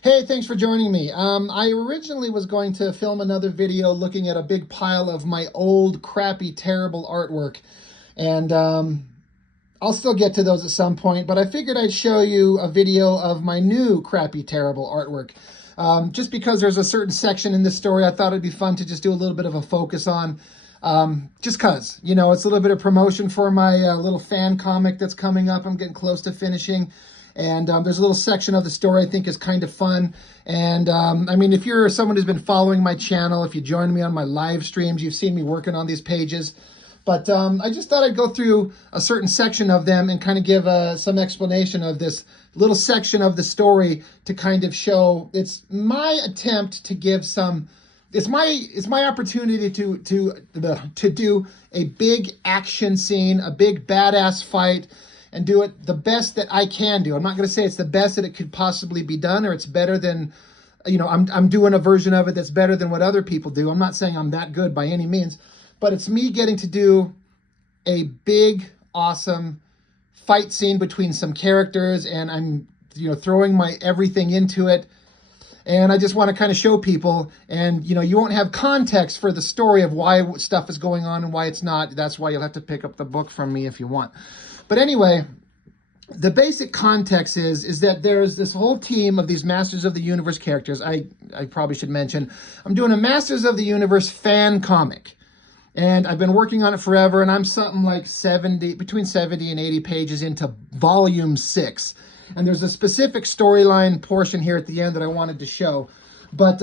Hey, thanks for joining me. I originally was going to film another video looking at a big pile of my old, crappy, terrible artwork. And I'll still get to those at some point, but I figured I'd show you a video of my new, crappy, terrible artwork. Just because there's a certain section in this story I thought it'd be fun to just do a little bit of a focus on. Just cause, you know, it's a little bit of promotion for my little fan comic that's coming up. I'm getting close to finishing. And there's a little section of the story I think is kind of fun. And I mean, if you're someone who's been following my channel, if you join me on my live streams, you've seen me working on these pages. But I just thought I'd go through a certain section of them and kind of give some explanation of this little section of the story to kind of show it's my attempt to give some. It's my opportunity to do a big action scene, a big badass fight, and do it the best that I can do. I'm not going to say it's the best that it could possibly be done, or it's better than, you know, I'm doing a version of it that's better than what other people do. I'm not saying I'm that good by any means, but it's me getting to do a big, awesome fight scene between some characters, and I'm, you know, throwing my everything into it. And I just want to kind of show people, and, you know, you won't have context for the story of why stuff is going on and why it's not. That's why you'll have to pick up the book from me if you want. But anyway, the basic context is that there's this whole team of these Masters of the Universe characters. I probably should mention, I'm doing a Masters of the Universe fan comic. And I've been working on it forever, and I'm something like between 70 and 80 pages into volume 6. And there's a specific storyline portion here at the end that I wanted to show. But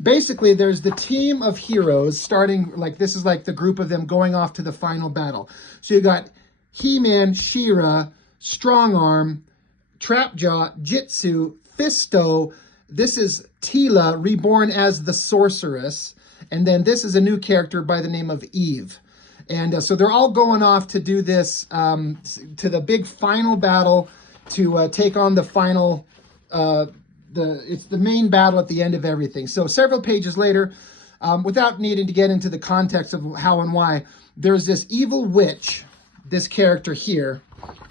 basically, there's the team of heroes starting, like, this is like the group of them going off to the final battle. So you got He-Man, She-Ra, Strongarm, Trapjaw, Jitsu, Fisto. This is Teela, reborn as the Sorceress. And then this is a new character by the name of Eve. And so they're all going off to do this, to the big final battle, to take on the final, it's the main battle at the end of everything. So several pages later, without needing to get into the context of how and why, there's this evil witch, this character here,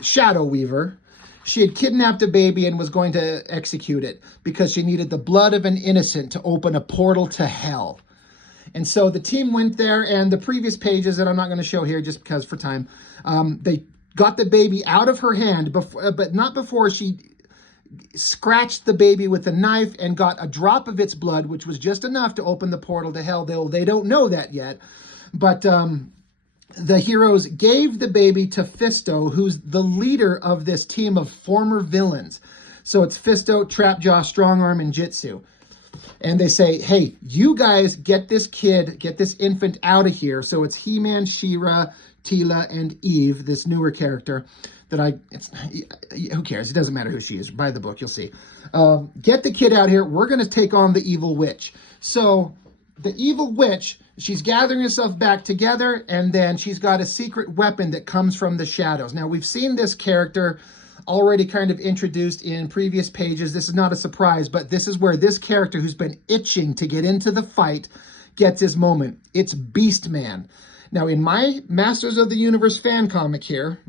Shadow Weaver. She had kidnapped a baby and was going to execute it because she needed the blood of an innocent to open a portal to hell. And so the team went there, and the previous pages that I'm not going to show here just because for time, they got the baby out of her hand, but not before she scratched the baby with a knife and got a drop of its blood, which was just enough to open the portal to hell. They don't know that yet, but the heroes gave the baby to Fisto, who's the leader of this team of former villains. So it's Fisto, Trapjaw, Strongarm, and Jitsu. And they say, hey, you guys get this infant out of here. So it's He-Man, She-Ra, Teela, and Eve, this newer character that who cares? It doesn't matter who she is. Buy the book, you'll see. Get the kid out here. We're going to take on the evil witch. So the evil witch, she's gathering herself back together, and then she's got a secret weapon that comes from the shadows. Now, we've seen this character already kind of introduced in previous pages. This is not a surprise, but this is where this character who's been itching to get into the fight gets his moment. It's Beastman. Now, in my Masters of the Universe fan comic here,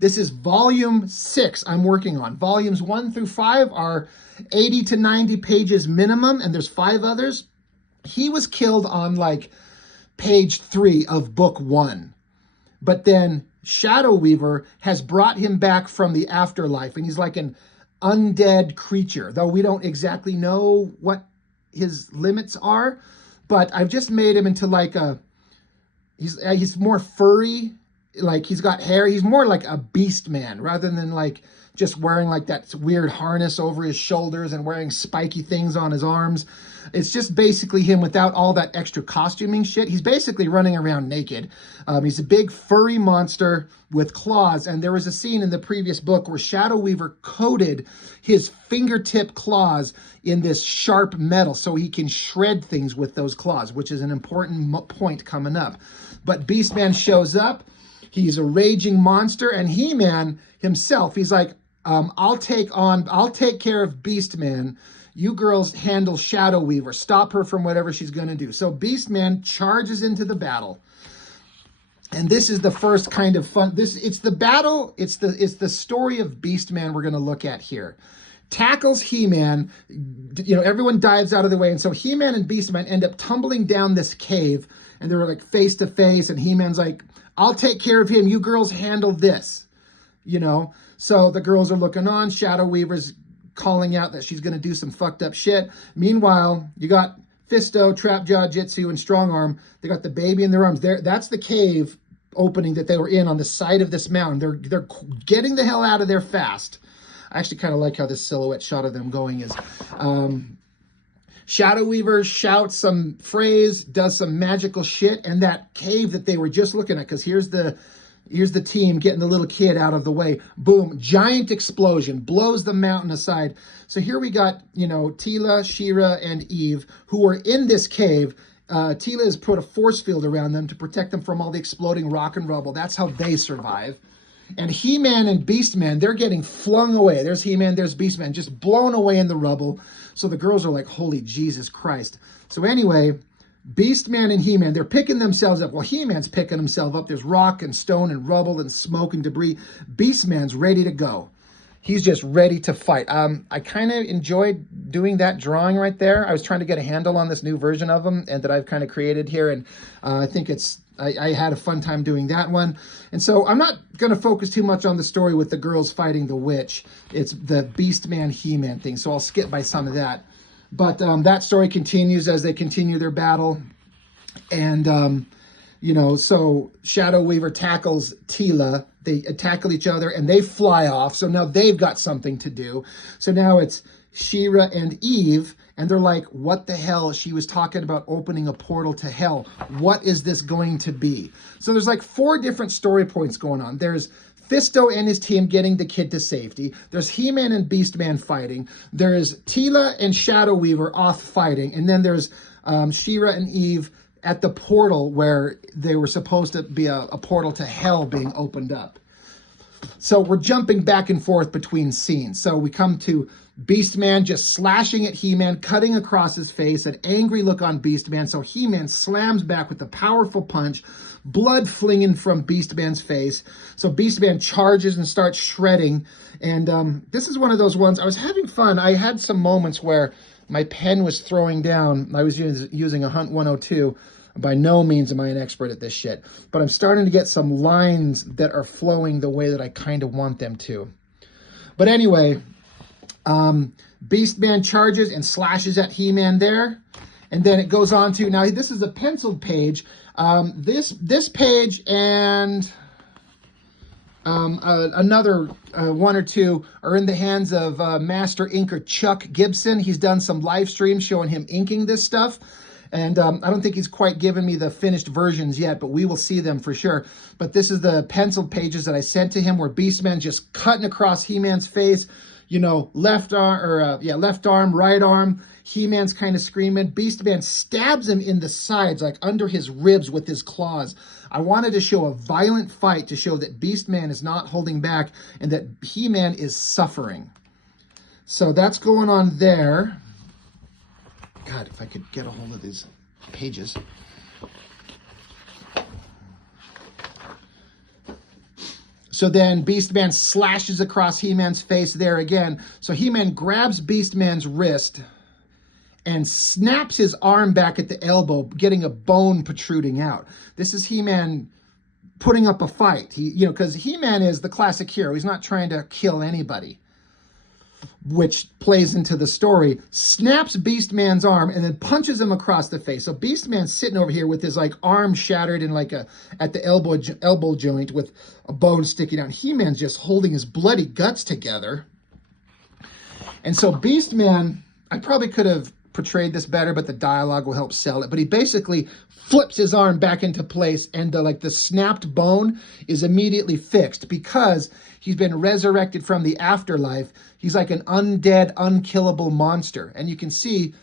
this is volume 6 I'm working on. Volumes 1 through 5 are 80 to 90 pages minimum, and there's 5 others. He was killed on like page 3 of book 1. But then Shadow Weaver has brought him back from the afterlife, and he's like an undead creature, though we don't exactly know what his limits are. But I've just made him into like he's more furry, like he's got hair. He's more like a Beastman rather than like just wearing like that weird harness over his shoulders and wearing spiky things on his arms. It's just basically him without all that extra costuming shit. He's basically running around naked. He's a big furry monster with claws. And there was a scene in the previous book where Shadow Weaver coated his fingertip claws in this sharp metal so he can shred things with those claws, which is an important point coming up. But Beastman shows up. He's a raging monster, and He-Man himself, he's like, I'll take care of Beastman. You girls handle Shadow Weaver. Stop her from whatever she's going to do. So Beastman charges into the battle. And this is the first kind of fun. It's the battle. It's the story of Beastman we're going to look at here. tackles He-Man. You know, everyone dives out of the way. And so He-Man and Beastman end up tumbling down this cave, and they're like face to face. And He-Man's like, I'll take care of him. You girls handle this, you know? So the girls are looking on. Shadow Weaver's calling out that she's going to do some fucked up shit. Meanwhile, you got Fisto, Trapjaw, Jitsu, and Strongarm. They got the baby in their arms. That's the cave opening that they were in on the side of this mountain. They're getting the hell out of there fast. I actually kind of like how this silhouette shot of them going is. Shadow Weaver shouts some phrase, does some magical shit, and that cave that they were just looking at, because here's the team getting the little kid out of the way. Boom, giant explosion, blows the mountain aside. So here we got, you know, Teela, She-Ra, and Eve, who are in this cave. Teela has put a force field around them to protect them from all the exploding rock and rubble. That's how they survive. And He-Man and Beastman, they're getting flung away. There's He-Man, there's Beastman, just blown away in the rubble. So the girls are like, holy Jesus Christ. So anyway, Beastman and He-Man, they're picking themselves up. Well, He-Man's picking himself up. There's rock and stone and rubble and smoke and debris. Beastman's ready to go. He's just ready to fight. I kind of enjoyed doing that drawing right there. I was trying to get a handle on this new version of him and that I've kind of created here. And I think I had a fun time doing that one. And so I'm not going to focus too much on the story with the girls fighting the witch. It's the Beastman He-Man thing. So I'll skip by some of that. But that story continues as they continue their battle. And, you know, so Shadow Weaver tackles Teela. They tackle each other and they fly off. So now they've got something to do. So now it's She-Ra and Eve. And they're like, what the hell? She was talking about opening a portal to hell. What is this going to be? So there's like 4 different story points going on. There's Fisto and his team getting the kid to safety. There's He-Man and Beastman fighting. There's Teela and Shadow Weaver off fighting. And then there's She-Ra and Eve at the portal where they were supposed to be a portal to hell being opened up. So we're jumping back and forth between scenes. So we come to Beastman just slashing at He-Man, cutting across his face, an angry look on Beastman. So He-Man slams back with a powerful punch, blood flinging from Beastman's face. So Beastman charges and starts shredding. And this is one of those ones, I was having fun. I had some moments where my pen was throwing down. I was using a Hunt 102. By no means am I an expert at this shit, but I'm starting to get some lines that are flowing the way that I kind of want them to. But anyway, Beastman charges and slashes at He-Man there. And then it goes on to, now this is a penciled page. This page and another 1 or 2 are in the hands of master inker Chuck Gibson. He's done some live streams showing him inking this stuff. And I don't think he's quite given me the finished versions yet, but we will see them for sure. But this is the penciled pages that I sent to him where Beastman's just cutting across He-Man's face. You know, left arm, right arm. He-Man's kind of screaming. Beastman stabs him in the sides, like under his ribs with his claws. I wanted to show a violent fight to show that Beastman is not holding back and that He-Man is suffering. So that's going on there. God, if I could get a hold of these pages. So then Beastman slashes across He-Man's face there again. So He-Man grabs Beastman's wrist and snaps his arm back at the elbow, getting a bone protruding out. This is He-Man putting up a fight. Because He-Man is the classic hero. He's not trying to kill anybody, which plays into the story. Snaps Beastman's arm and then punches him across the face. So Beastman's sitting over here with his like arm shattered in like at the elbow joint with a bone sticking out. He-Man's just holding his bloody guts together. And so Beastman, I probably could have portrayed this better, but the dialogue will help sell it. But he basically flips his arm back into place, and the snapped bone is immediately fixed because he's been resurrected from the afterlife. He's like an undead, unkillable monster. And you can see,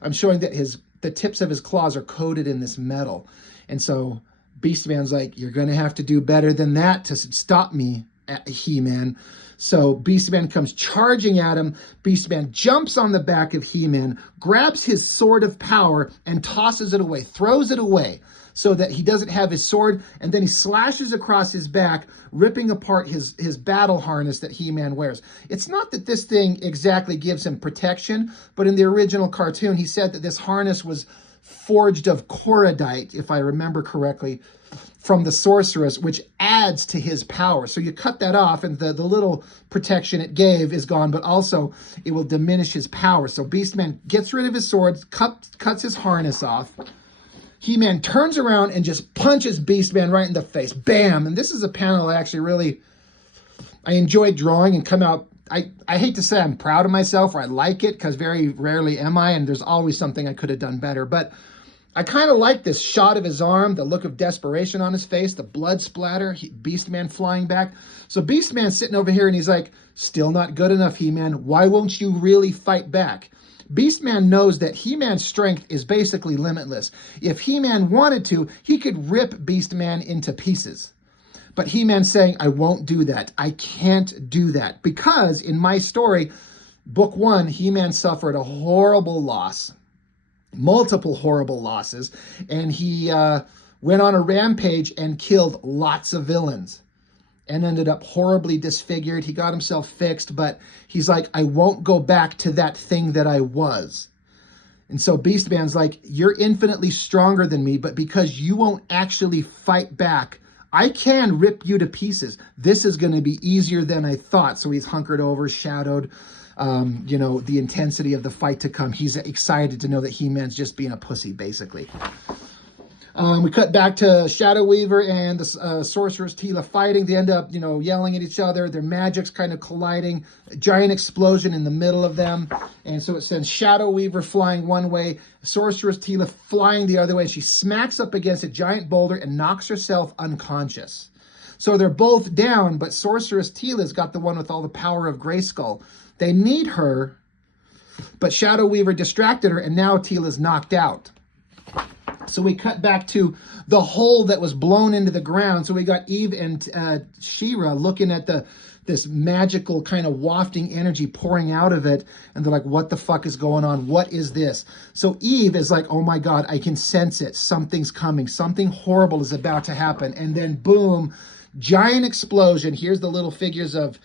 I'm showing that the tips of his claws are coated in this metal. And so Beastman's like, you're going to have to do better than that to stop me, He-Man. So Beastman comes charging at him. Beastman jumps on the back of He-Man, grabs his sword of power and tosses it away, throws it away. so that he doesn't have his sword, and then he slashes across his back, ripping apart his battle harness that He-Man wears. It's not that this thing exactly gives him protection, but in the original cartoon, he said that this harness was forged of korodite, if I remember correctly, from the sorceress, which adds to his power. So you cut that off, and the little protection it gave is gone, but also it will diminish his power. So Beastman gets rid of his sword, cuts his harness off. He-Man turns around and just punches Beastman right in the face. Bam! And this is a panel I enjoyed drawing and come out. I hate to say I'm proud of myself or I like it, because very rarely am I, and there's always something I could have done better. But I kind of like this shot of his arm, the look of desperation on his face, the blood splatter, Beastman flying back. So Beastman's sitting over here and he's like, still not good enough, He-Man. Why won't you really fight back? Beastman knows that He-Man's strength is basically limitless. If He-Man wanted to, he could rip Beastman into pieces. But He-Man's saying, I won't do that. I can't do that. Because in my story, book 1, He-Man suffered a horrible loss. Multiple horrible losses, and he went on a rampage and killed lots of villains and ended up horribly disfigured. He got himself fixed, but he's like, I won't go back to that thing that I was. And so Beastman's like, you're infinitely stronger than me, but because you won't actually fight back, I can rip you to pieces. This is going to be easier than I thought. So he's hunkered over, shadowed, you know, the intensity of the fight to come. He's excited to know that He-Man's just being a pussy, basically. We cut back to Shadow Weaver and the Sorceress Teela fighting. They end up, you know, yelling at each other. Their magic's kind of colliding. A giant explosion in the middle of them. And so it sends Shadow Weaver flying one way, Sorceress Teela flying the other way. She smacks up against a giant boulder and knocks herself unconscious. So they're both down, but Sorceress Teela's got the one with all the power of Grayskull. They need her, but Shadow Weaver distracted her, and now Teela's knocked out. So we cut back to the hole that was blown into the ground. So we got Eve and She-Ra looking at this magical kind of wafting energy pouring out of it. And they're like, what the fuck is going on? What is this? So Eve is like, oh my God, I can sense it. Something's coming. Something horrible is about to happen. And then boom, giant explosion. Here's the little figures of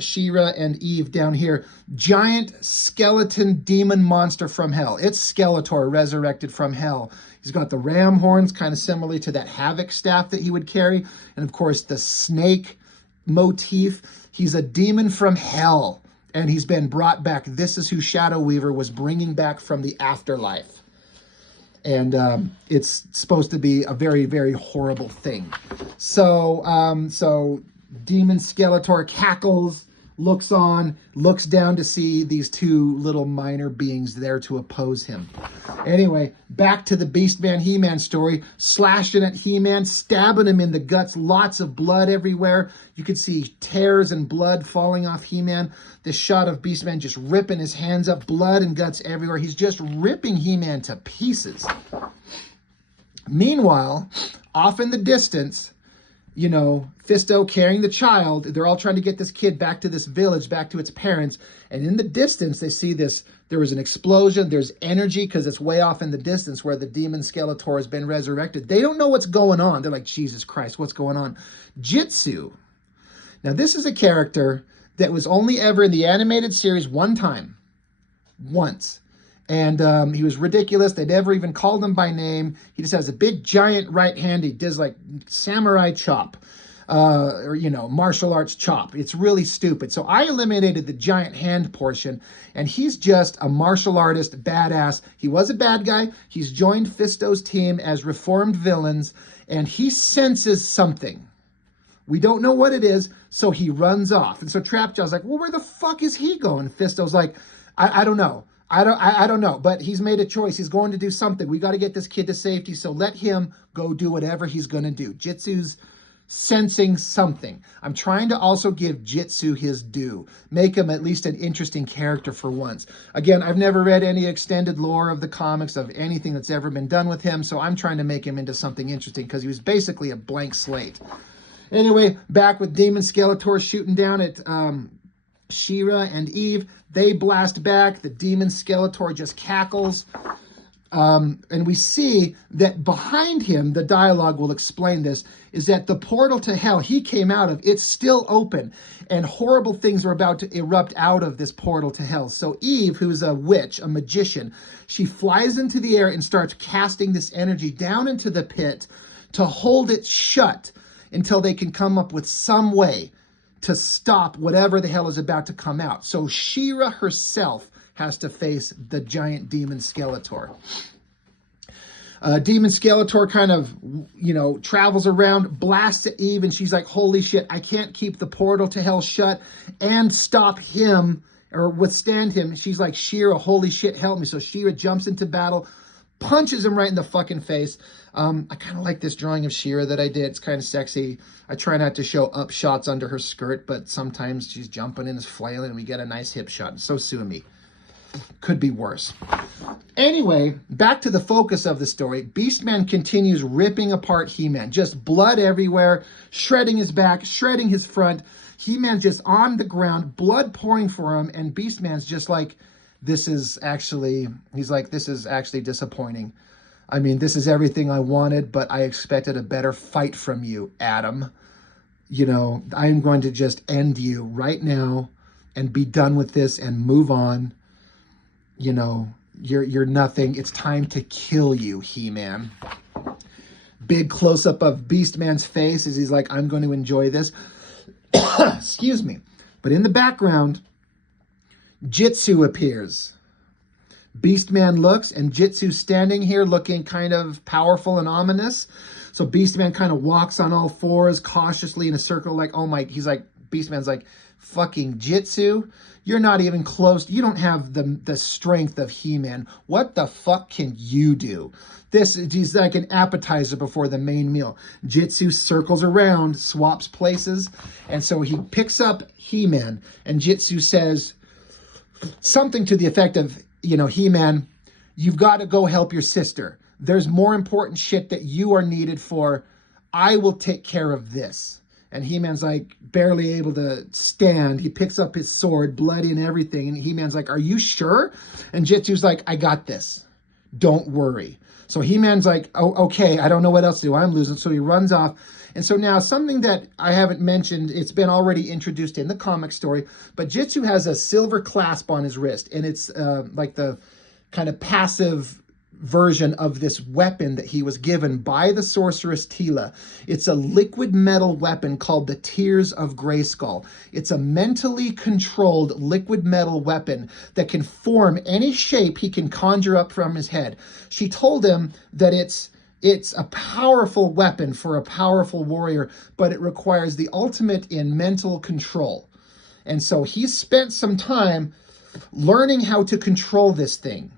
She-Ra and Eve down here. Giant skeleton demon monster from hell. It's Skeletor resurrected from hell. He's got the ram horns, kind of similarly to that Havoc staff that he would carry. And of course, the snake motif. He's a demon from hell, and he's been brought back. This is who Shadow Weaver was bringing back from the afterlife. And it's supposed to be a very, very horrible thing. So, Demon Skeletor cackles, looks on, looks down to see these two little minor beings there to oppose him. Anyway, back to the Beastman He-Man story. Slashing at He-Man, stabbing him in the guts, lots of blood everywhere. You could see tears and blood falling off He-Man. This shot of Beastman just ripping his hands up, blood and guts everywhere. He's just ripping He-Man to pieces. Meanwhile, off in the distance, you know, Fisto carrying the child. They're all trying to get this kid back to this village, back to its parents. And in the distance, they see this. There was an explosion. There's energy because it's way off in the distance where the demon Skeletor has been resurrected. They don't know what's going on. They're like, Jesus Christ, what's going on? Jitsu. Now, this is a character that was only ever in the animated series one time. Once. And he was ridiculous. They never even called him by name. He just has a big, giant right hand. He does like samurai chop, or, you know, martial arts chop. It's really stupid. So I eliminated the giant hand portion, and he's just a martial artist, badass. He was a bad guy. He's joined Fisto's team as reformed villains, and he senses something. We don't know what it is, so he runs off. And so Trapjaw's like, well, where the fuck is he going? Fisto's like, I don't know. I don't know, but he's made a choice. He's going to do something. We got to get this kid to safety, so let him go do whatever he's going to do. Jitsu's sensing something. I'm trying to also give Jitsu his due. Make him at least an interesting character for once. Again, I've never read any extended lore of the comics of anything that's ever been done with him, so I'm trying to make him into something interesting because he was basically a blank slate. Anyway, back with Demon Skeletor shooting down at She-Ra and Eve. They blast back. The demon Skeletor just cackles. And we see that behind him, the dialogue will explain this, is that the portal to hell he came out of, it's still open, and horrible things are about to erupt out of this portal to hell. So Eve, who's a witch, a magician, she flies into the air and starts casting this energy down into the pit to hold it shut until they can come up with some way to stop whatever the hell is about to come out. So She-Ra herself has to face the giant demon Skeletor. Demon Skeletor kind of, travels around, blasts at Eve, and she's like, holy shit, I can't keep the portal to hell shut and stop him or withstand him. She's like, She-Ra, holy shit, help me. So She-Ra jumps into battle, punches him right in the fucking face. I kind of like this drawing of She-Ra that I did. It's kind of sexy. I try not to show up shots under her skirt, but sometimes she's jumping and is flailing and we get a nice hip shot. So sue me. Could be worse. Anyway, back to the focus of the story. Beastman continues ripping apart He-Man. Just blood everywhere, shredding his back, shredding his front. He-Man just on the ground, blood pouring for him, and Beastman's just like, this is actually disappointing. I mean, this is everything I wanted, but I expected a better fight from you, Adam. I'm going to just end you right now and be done with this and move on. You're nothing. It's time to kill you, He-Man. Big close-up of Beastman's face as he's like, I'm going to enjoy this. Excuse me. But in the background, Jitsu appears. Beastman looks, and Jitsu's standing here looking kind of powerful and ominous. So Beastman kind of walks on all fours cautiously in a circle like, oh my, Beastman's like, fucking Jitsu? You're not even close. You don't have the strength of He-Man. What the fuck can you do? He's like an appetizer before the main meal. Jitsu circles around, swaps places, and so he picks up He-Man, and Jitsu says something to the effect of, He-Man, you've got to go help your sister. There's more important shit that you are needed for. I will take care of this. And He-Man's like barely able to stand. He picks up his sword, bloody and everything. And He-Man's like, are you sure? And Jitsu's like, I got this. Don't worry. So He-Man's like, oh, okay, I don't know what else to do. I'm losing. So he runs off. And so now something that I haven't mentioned, it's been already introduced in the comic story, but Jitsu has a silver clasp on his wrist. And it's like the kind of passive version of this weapon that he was given by the sorceress Teela. It's a liquid metal weapon called the Tears of Grayskull. It's a mentally controlled liquid metal weapon that can form any shape he can conjure up from his head. She told him that it's a powerful weapon for a powerful warrior, but it requires the ultimate in mental control. And so he's spent some time learning how to control this thing.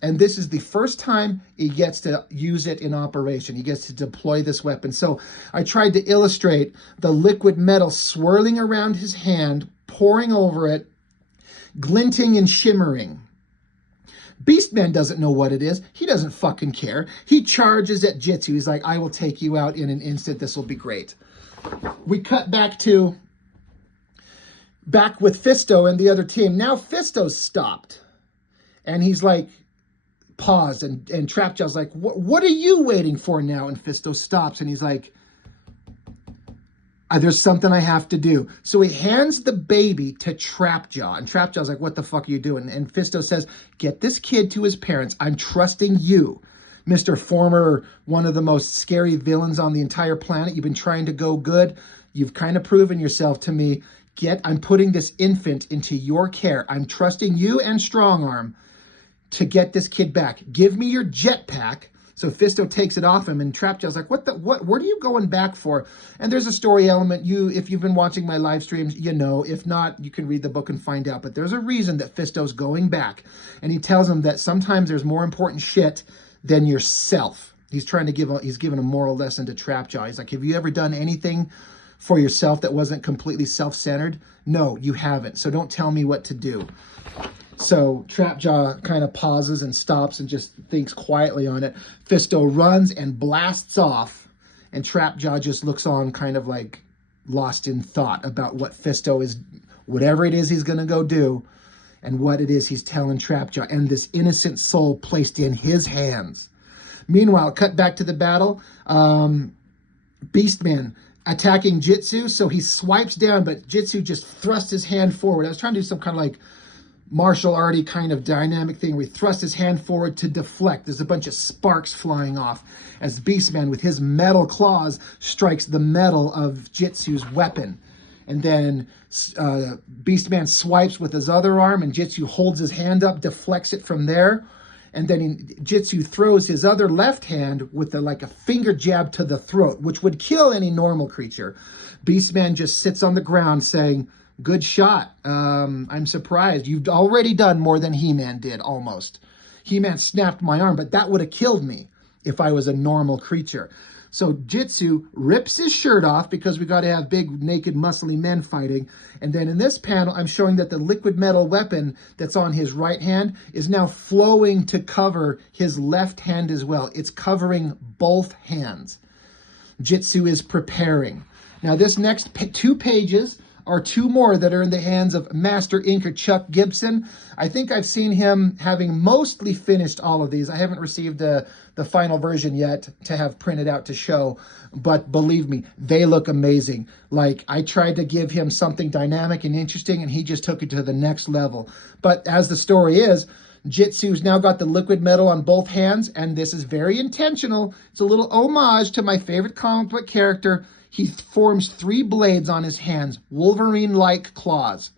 And this is the first time he gets to use it in operation. He gets to deploy this weapon. So I tried to illustrate the liquid metal swirling around his hand, pouring over it, glinting and shimmering. Beastman doesn't know what it is. He doesn't fucking care. He charges at Jitsu. He's like, I will take you out in an instant. This will be great. We cut back with Fisto and the other team. Now Fisto's stopped. And he's like, paused, and Trapjaw's like, what are you waiting for now? And Fisto stops, and he's like, there's something I have to do. So he hands the baby to Trapjaw, and Trapjaw's like, what the fuck are you doing? And Fisto says, get this kid to his parents. I'm trusting you, Mr. Former, one of the most scary villains on the entire planet. You've been trying to go good. You've kind of proven yourself to me. I'm putting this infant into your care. I'm trusting you and Strongarm to get this kid back. Give me your jetpack. So Fisto takes it off him, and Trapjaw's like, what, are you going back for? And there's a story element. If you've been watching my live streams, if not, you can read the book and find out. But there's a reason that Fisto's going back. And he tells him that sometimes there's more important shit than yourself. He's giving a moral lesson to Trapjaw. He's like, have you ever done anything for yourself that wasn't completely self-centered? No, you haven't. So don't tell me what to do. So Trapjaw kind of pauses and stops and just thinks quietly on it. Fisto runs and blasts off, and Trapjaw just looks on kind of like lost in thought about what Fisto is, whatever it is he's going to go do. And what it is, he's telling Trapjaw, and this innocent soul placed in his hands. Meanwhile, cut back to the battle. Beastman attacking Jitsu, so he swipes down, but Jitsu just thrust his hand forward. I was trying to do some kind of like martial arty kind of dynamic thing where he thrust his hand forward to deflect. There's a bunch of sparks flying off as Beastman with his metal claws strikes the metal of Jitsu's weapon. And then Beastman swipes with his other arm, and Jitsu holds his hand up, deflects it from there. And then Jitsu throws his other left hand with like a finger jab to the throat, which would kill any normal creature. Beastman just sits on the ground saying, "Good shot. I'm surprised. You've already done more than He-Man did, almost. He-Man snapped my arm, but that would have killed me if I was a normal creature." So Jitsu rips his shirt off because we got to have big, naked, muscly men fighting. And then in this panel, I'm showing that the liquid metal weapon that's on his right hand is now flowing to cover his left hand as well. It's covering both hands. Jitsu is preparing. Now this next 2 pages are 2 more that are in the hands of Master Inker Chuck Gibson. I think I've seen him having mostly finished all of these. I haven't received the final version yet to have printed out to show, but believe me, they look amazing. Like, I tried to give him something dynamic and interesting, and he just took it to the next level. But as the story is, Jitsu's now got the liquid metal on both hands, and this is very intentional. It's a little homage to my favorite comic book character. He forms 3 blades on his hands, Wolverine-like claws.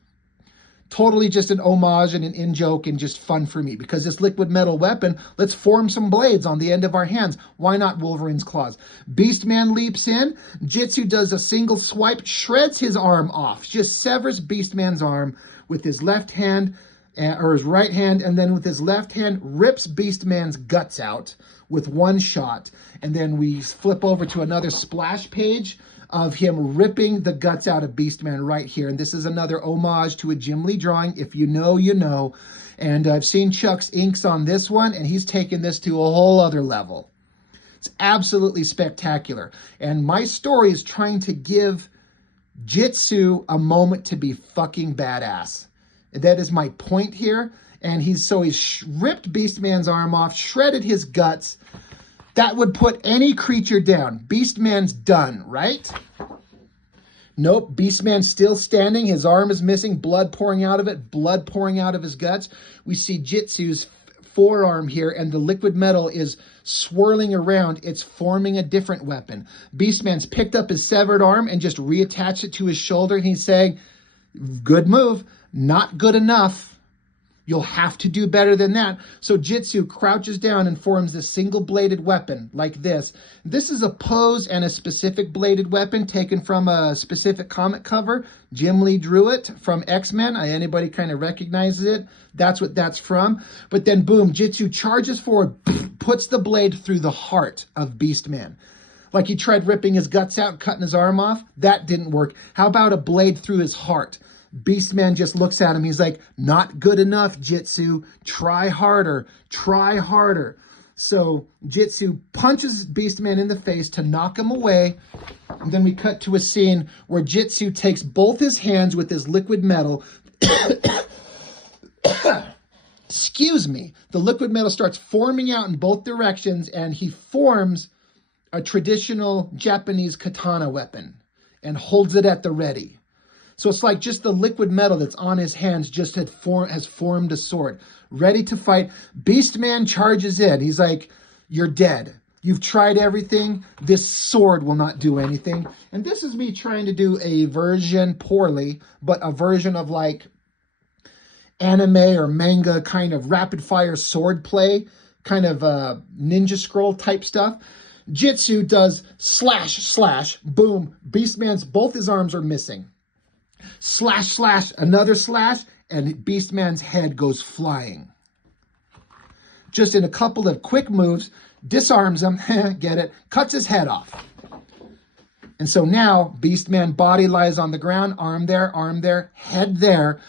Totally just an homage and an in-joke and just fun for me. Because this liquid metal weapon, let's form some blades on the end of our hands. Why not Wolverine's claws? Beastman leaps in. Jitsu does a single swipe, shreds his arm off. Just severs Beastman's arm with his left hand, or his right hand, and then with his left hand rips Beastman's guts out with 1 shot. And then we flip over to another splash page of him ripping the guts out of Beastman right here. And this is another homage to a Jim Lee drawing. If you know, you know. And I've seen Chuck's inks on this one, and he's taken this to a whole other level. It's absolutely spectacular. And my story is trying to give Jitsu a moment to be fucking badass. That is my point here. And he's ripped Beastman's arm off, shredded his guts. That would put any creature down. Beastman's done, right? Nope, Beastman's still standing. His arm is missing, blood pouring out of it, blood pouring out of his guts. We see Jitsu's forearm here, and the liquid metal is swirling around. It's forming a different weapon. Beastman's picked up his severed arm and just reattached it to his shoulder, and he's saying, "Good move, not good enough. You'll have to do better than that." So Jitsu crouches down and forms this single-bladed weapon like this. This is a pose and a specific bladed weapon taken from a specific comic cover. Jim Lee drew it from X-Men. Anybody kind of recognizes it? That's what that's from. But then, boom, Jitsu charges forward, puts the blade through the heart of Beastman. Like he tried ripping his guts out, cutting his arm off. That didn't work. How about a blade through his heart? Beastman just looks at him. He's like, "Not good enough, Jitsu. Try harder. Try harder." So Jitsu punches Beastman in the face to knock him away. And then we cut to a scene where Jitsu takes both his hands with his liquid metal. Excuse me. The liquid metal starts forming out in both directions, and he forms a traditional Japanese katana weapon and holds it at the ready. So it's like just the liquid metal that's on his hands just has formed a sword, ready to fight. Beastman charges in. He's like, "You're dead. You've tried everything. This sword will not do anything." And this is me trying to do a version, poorly, but a version of like anime or manga kind of rapid fire sword play, kind of ninja scroll type stuff. Jitsu does slash, slash, boom. Beastman's, both his arms are missing. Slash, slash, another slash, and Beastman's head goes flying. Just in a couple of quick moves, disarms him, get it, cuts his head off. And so now, Beastman body lies on the ground, arm there, head there.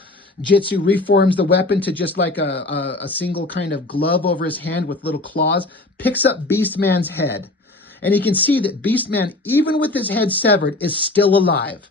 Jitsu reforms the weapon to just like a single kind of glove over his hand with little claws, picks up Beastman's head. And you can see that Beastman, even with his head severed, is still alive.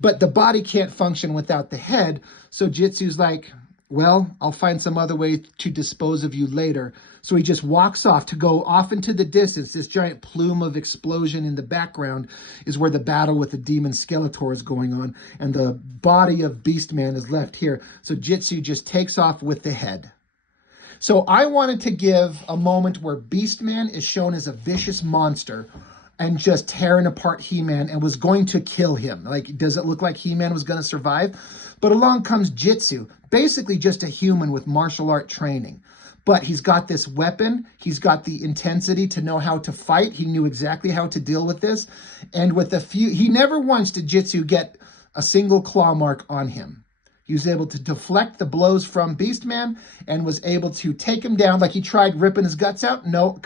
But the body can't function without the head. So Jitsu's like, well, I'll find some other way to dispose of you later. So he just walks off to go off into the distance. This giant plume of explosion in the background is where the battle with the demon Skeletor is going on. And the body of Beastman is left here. So Jitsu just takes off with the head. So I wanted to give a moment where Beastman is shown as a vicious monster and just tearing apart He-Man and was going to kill him. Like, does it look like He-Man was going to survive? But along comes Jitsu, basically just a human with martial art training. But he's got this weapon. He's got the intensity to know how to fight. He knew exactly how to deal with this. And with a few, he never once did Jitsu get a single claw mark on him. He was able to deflect the blows from Beastman and was able to take him down. Like he tried ripping his guts out. No,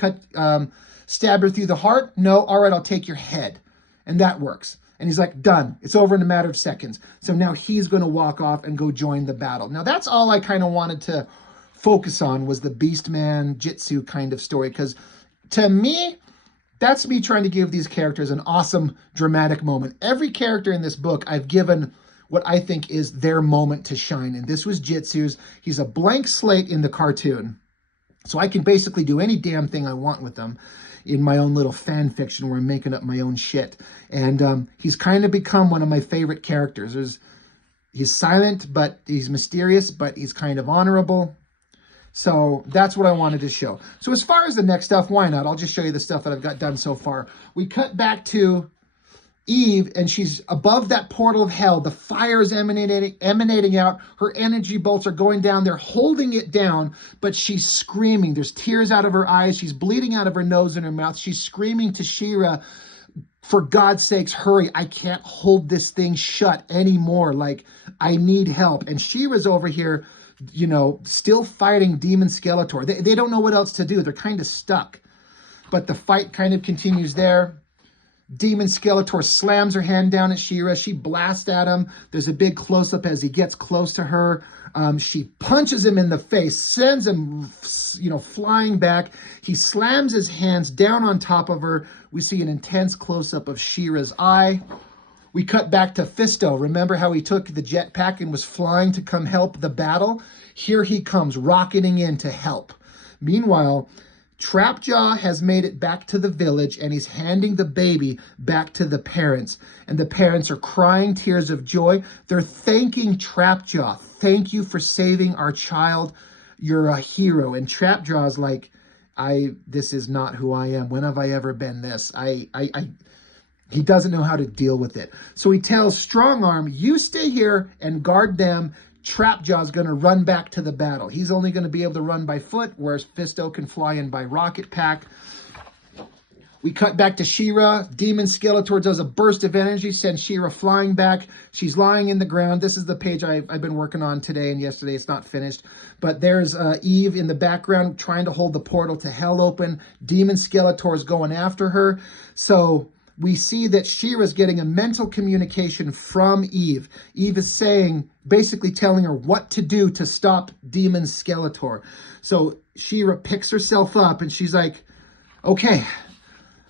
stab her through the heart. No, all right, I'll take your head. And that works. And he's like, done. It's over in a matter of seconds. So now he's going to walk off and go join the battle. Now that's all I kind of wanted to focus on, was the Beastman Jitsu kind of story. Because to me, that's me trying to give these characters an awesome dramatic moment. Every character in this book I've given what I think is their moment to shine. And this was Jitsu's. He's a blank slate in the cartoon. So I can basically do any damn thing I want with them in my own little fan fiction where I'm making up my own shit. And he's kind of become one of my favorite characters. He's silent, but he's mysterious, but he's kind of honorable. So that's what I wanted to show. So as far as the next stuff, why not? I'll just show you the stuff that I've got done so far. We cut back to Eve, and she's above that portal of hell. The fire is emanating out. Her energy bolts are going down. They're holding it down, but she's screaming. There's tears out of her eyes. She's bleeding out of her nose and her mouth. She's screaming to She-Ra, for God's sakes, hurry. I can't hold this thing shut anymore. Like, I need help. And She-Ra's over here, you know, still fighting Demon Skeletor. They don't know what else to do. They're kind of stuck. But the fight kind of continues there. Demon Skeletor slams her hand down at She-Ra. She blasts at him. There's a big close-up as he gets close to her. She punches him in the face, sends him, you know, flying back. He slams his hands down on top of her. We see an intense close-up of She-Ra's eye. We cut back to Fisto. Remember how he took the jetpack and was flying to come help the battle? Here he comes, rocketing in to help. Meanwhile, Trapjaw has made it back to the village, and he's handing the baby back to the parents. And the parents are crying tears of joy. They're thanking Trapjaw. Thank you for saving our child. You're a hero. And Trapjaw's like, this is not who I am. When have I ever been this? He doesn't know how to deal with it. So he tells Strongarm, you stay here and guard them. Trapjaw's going to run back to the battle. He's only going to be able to run by foot, whereas Fisto can fly in by rocket pack. We cut back to She-Ra. Demon Skeletor does a burst of energy, sends She-Ra flying back. She's lying in the ground. This is the page I've been working on today and yesterday. It's not finished. But there's Eve in the background trying to hold the portal to hell open. Demon Skeletor's going after her. So we see that She-Ra's getting a mental communication from Eve. Eve is saying, basically telling her what to do to stop Demon Skeletor. So She-Ra picks herself up and she's like, okay,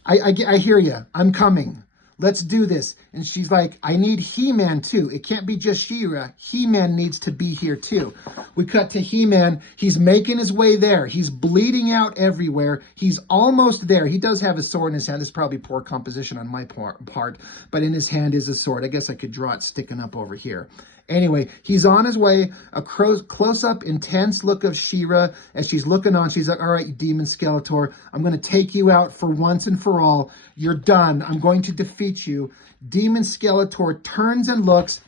I hear you. I'm coming. Let's do this. And she's like, I need He-Man too. It can't be just She-Ra. He-Man needs to be here too. We cut to He-Man. He's making his way there. He's bleeding out everywhere. He's almost there. He does have a sword in his hand. This is probably poor composition on my part, but in his hand is a sword. I guess I could draw it sticking up over here. Anyway, he's on his way. A close-up, intense look of She-Ra. As she's looking on, she's like, all right, Demon Skeletor, I'm going to take you out for once and for all. You're done. I'm going to defeat you. Demon Skeletor turns and looks,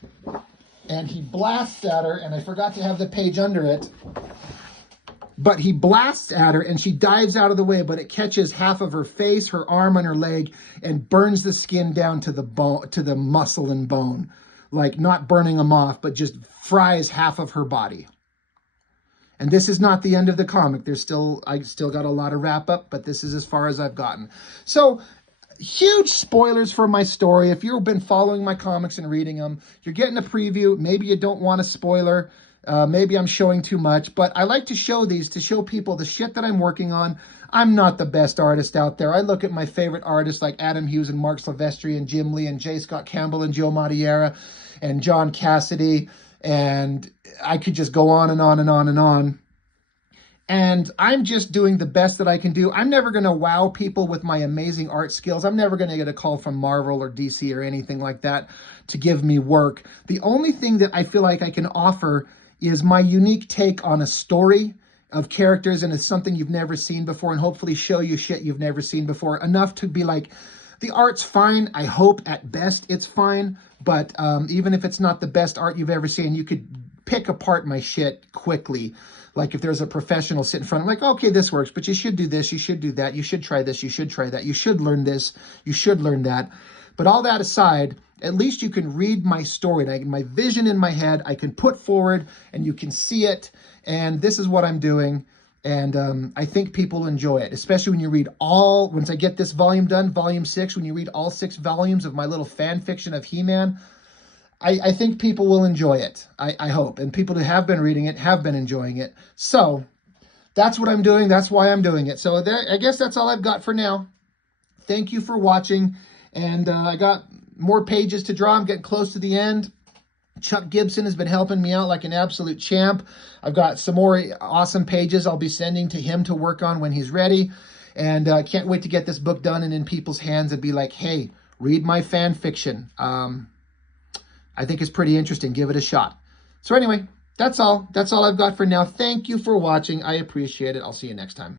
and he blasts at her, and I forgot to have the page under it. But he blasts at her, and she dives out of the way, but it catches half of her face, her arm, and her leg, and burns the skin down to the bone, to the muscle and bone. Like, not burning them off, but just fries half of her body. And this is not the end of the comic. I still got a lot of wrap up, but this is as far as I've gotten. So, huge spoilers for my story. If you've been following my comics and reading them, you're getting a preview. Maybe you don't want a spoiler. Maybe I'm showing too much, but I like to show these to show people the shit that I'm working on. I'm not the best artist out there. I look at my favorite artists like Adam Hughes and Mark Silvestri and Jim Lee and J. Scott Campbell and Joe Madureira and John Cassidy And I could just go on and on and on and on. And I'm just doing the best that I can do. I'm never going to wow people with my amazing art skills. I'm never going to get a call from Marvel or DC or anything like that to give me work. The only thing that I feel like I can offer is my unique take on a story of characters, and it's something you've never seen before, and hopefully show you shit you've never seen before. Enough to be like, the art's fine. I hope at best it's fine. But even if it's not the best art you've ever seen, you could pick apart my shit quickly. Like if there's a professional sitting in front, I'm like, okay, this works, but you should do this, you should do that, you should try this, you should try that, you should learn this, you should learn that. But all that aside, at least you can read my story, and my vision in my head, I can put forward, and you can see it, and this is what I'm doing. And I think people enjoy it, especially when you read once I get this volume done, volume 6, when you read all 6 volumes of my little fan fiction of He-Man, I think people will enjoy it. I hope. And people who have been reading it have been enjoying it. So that's what I'm doing. That's why I'm doing it. So I guess that's all I've got for now. Thank you for watching. And I got more pages to draw. I'm getting close to the end. Chuck Gibson has been helping me out like an absolute champ. I've got some more awesome pages I'll be sending to him to work on when he's ready. And I can't wait to get this book done and in people's hands and be like, hey, read my fan fiction. I think it's pretty interesting. Give it a shot. So anyway, that's all. That's all I've got for now. Thank you for watching. I appreciate it. I'll see you next time.